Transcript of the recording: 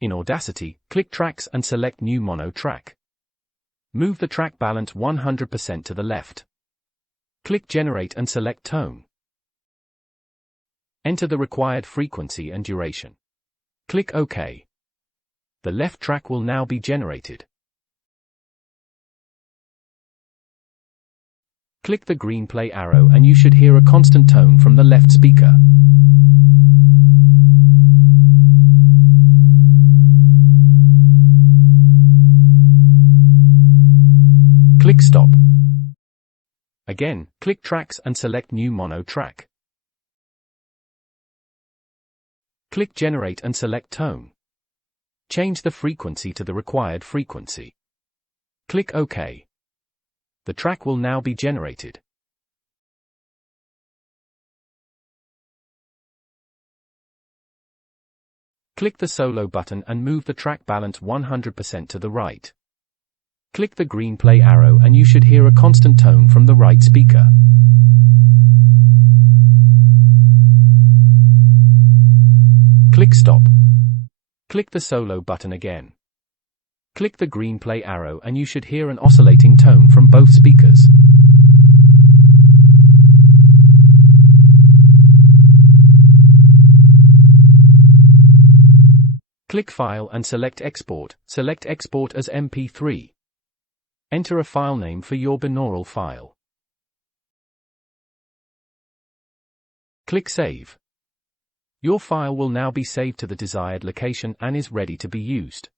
In Audacity, click Tracks and select New Mono Track. Move the track balance 100% to the left. Click Generate and select Tone. Enter the required frequency and duration. Click OK. The left track will now be generated. Click the green play arrow and you should hear a constant tone from the left speaker. Click Stop. Again, click Tracks and select New Mono Track. Click Generate and select Tone. Change the frequency to the required frequency. Click OK. The track will now be generated. Click the solo button and move the track balance 100% to the right. Click the green play arrow and you should hear a constant tone from the right speaker. Click Stop. Click the solo button again. Click the green play arrow and you should hear an oscillating tone from both speakers. Click File and select Export. Select Export as MP3. Enter a file name for your binaural file. Click Save. Your file will now be saved to the desired location and is ready to be used.